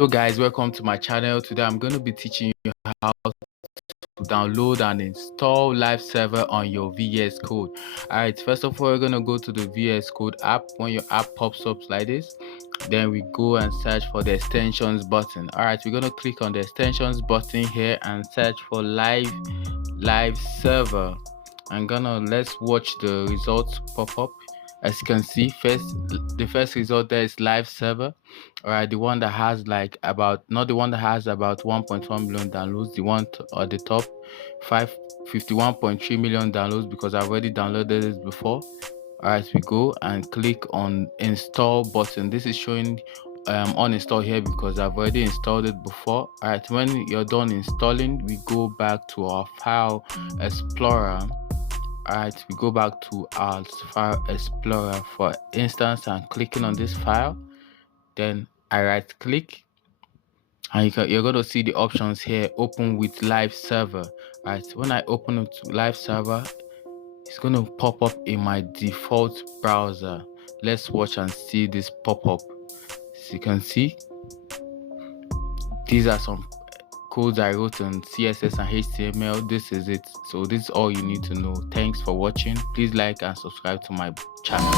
Hello guys, welcome to my channel. Today I'm going to be teaching you how to download and install Live Server on your VS Code. Alright, first of all, we're going to go to the VS Code app. When your app pops up like this, then we go and search for the extensions button. Alright, we're going to click on the extensions button here and search for Live Server. Let's watch the results pop up. As you can see, the first result there is Live Server. Alright, the one that has not the one that has about 1.1 million downloads, the one at the top 51.3 million downloads, because I've already downloaded it before. Alright, we go and click on install button. This is showing uninstall here because I've already installed it before. Alright, when you're done installing, we go back to our file explorer. Alright, we go back to our file explorer, for instance, and clicking on this file. Then I right click and you're going to see the options here, open with Live Server. Right, when I open it to Live Server, it's going to pop up in my default browser. Let's watch and see this pop up. As you can see, these are some codes I wrote in CSS and HTML. This is it. So this is all you need to know. Thanks for watching. Please like and subscribe to my channel.